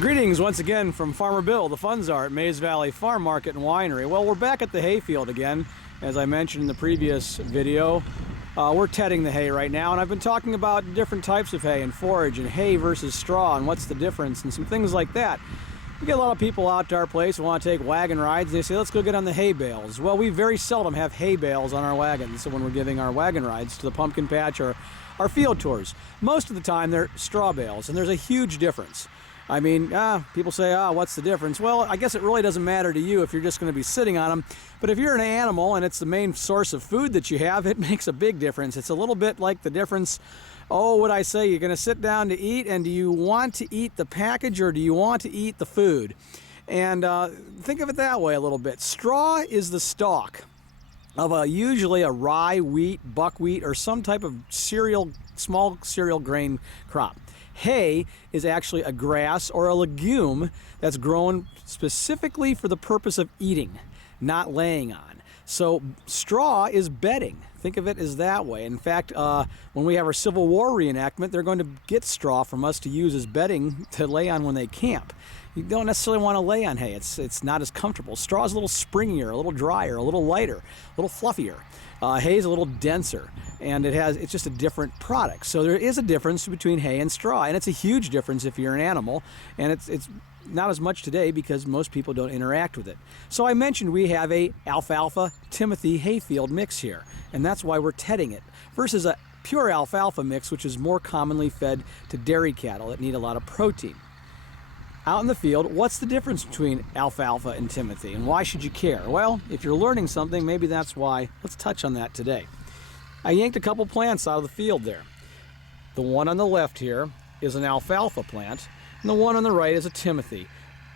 Greetings once again from Farmer Bill. The funds are at Mays Valley Farm Market and Winery. Well, we're back at the hayfield again. As I mentioned in the previous video, we're tedding the hay right now, and I've been talking about different types of hay and forage and hay versus straw and what's the difference and some things like that. We get a lot of people out to our place who want to take wagon rides. They say, let's go get on the hay bales. Well, we very seldom have hay bales on our wagons, so when we're giving our wagon rides to the pumpkin patch or our field tours. Most of the time they're straw bales, and there's a huge difference. I mean, people say, what's the difference? Well, I guess it really doesn't matter to you if you're just going to be sitting on them. But if you're an animal and it's the main source of food that you have, it makes a big difference. It's a little bit like the difference, what I say, you're going to sit down to eat, and do you want to eat the package or do you want to eat the food? And think of it that way a little bit. Straw is the stalk of usually a rye, wheat, buckwheat, or some type of small cereal grain crop. Hay is actually a grass or a legume that's grown specifically for the purpose of eating, not laying on. So straw is bedding. Think of it as that way. In fact, when we have our Civil War reenactment, they're going to get straw from us to use as bedding to lay on when they camp. You don't necessarily want to lay on hay. It's not as comfortable. Straw is a little springier, a little drier, a little lighter, a little fluffier. Hay is a little denser, and it's just a different product. So there is a difference between hay and straw, and it's a huge difference if you're an animal, and it's not as much today because most people don't interact with it. So I mentioned we have a alfalfa Timothy hayfield mix here, and that's why we're tedding it, versus a pure alfalfa mix, which is more commonly fed to dairy cattle that need a lot of protein. Out in the field, what's the difference between alfalfa and Timothy, and why should you care? Well, if you're learning something, maybe that's why. Let's touch on that today. I yanked a couple plants out of the field there. The one on the left here is an alfalfa plant, and the one on the right is a Timothy.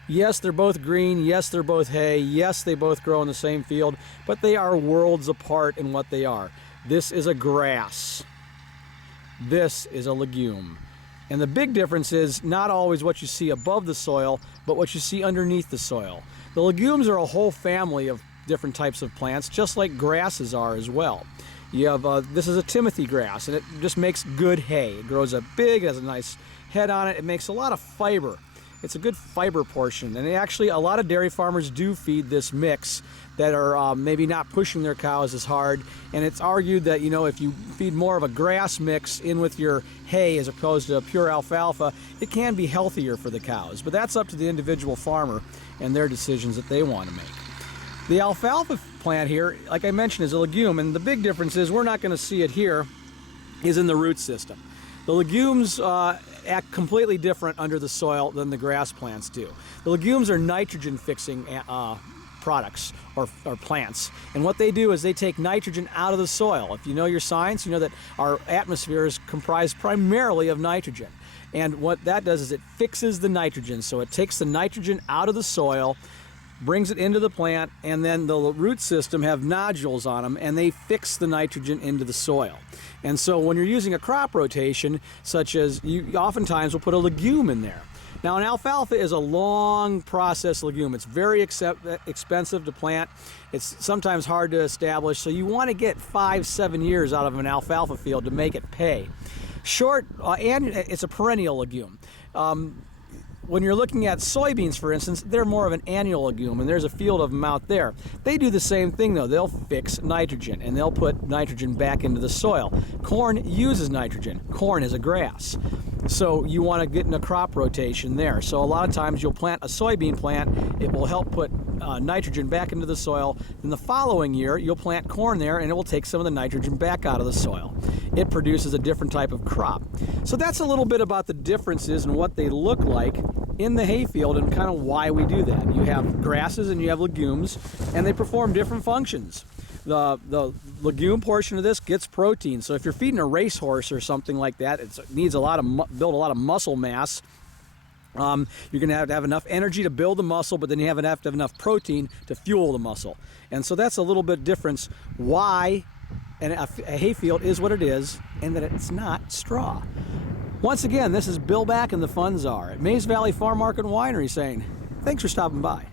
Yes, they're both green. Yes, they're both hay. Yes, they both grow in the same field, but they are worlds apart in what they are. This is a grass. This is a legume. And the big difference is not always what you see above the soil, but what you see underneath the soil. The legumes are a whole family of different types of plants, just like grasses are as well. You have, this is a Timothy grass, and it just makes good hay. It grows up big, it has a nice head on it, it makes a lot of fiber. It's a good fiber portion, and actually a lot of dairy farmers do feed this mix that are maybe not pushing their cows as hard, and it's argued that, you know, if you feed more of a grass mix in with your hay as opposed to pure alfalfa, it can be healthier for the cows, but that's up to the individual farmer and their decisions that they want to make. The alfalfa plant here, like I mentioned, is a legume, and the big difference is we're not going to see it here, is in the root system. The legumes act completely different under the soil than the grass plants do. The legumes are nitrogen-fixing products or plants, and what they do is they take nitrogen out of the soil. If you know your science, you know that our atmosphere is comprised primarily of nitrogen, and what that does is it fixes the nitrogen. So it takes the nitrogen out of the soil, brings it into the plant, and then the root system have nodules on them, and they fix the nitrogen into the soil. And so when you're using a crop rotation, such as you oftentimes will put a legume in there. Now, an alfalfa is a long process legume. It's very expensive to plant. It's sometimes hard to establish, so you want to get 5-7 years out of an alfalfa field to make it pay. And it's a perennial legume. When you're looking at soybeans, for instance, they're more of an annual legume, and there's a field of them out there. They do the same thing, though. They'll fix nitrogen, and they'll put nitrogen back into the soil. Corn uses nitrogen. Corn is a grass. So you want to get in a crop rotation there. So a lot of times you'll plant a soybean plant. It will help put nitrogen back into the soil. Then the following year, you'll plant corn there, and it will take some of the nitrogen back out of the soil. It produces a different type of crop. So that's a little bit about the differences and what they look like in the hayfield and kind of why we do that. You have grasses and you have legumes, and they perform different functions. The legume portion of this gets protein. So if you're feeding a racehorse or something like that, it needs build a lot of muscle mass. You're going to have enough energy to build the muscle, but then you have to have enough protein to fuel the muscle. And so that's a little bit difference why a hayfield is what it is, and that it's not straw. Once again, this is Bill back and the funds are at Mays Valley Farm Market and Winery saying, thanks for stopping by.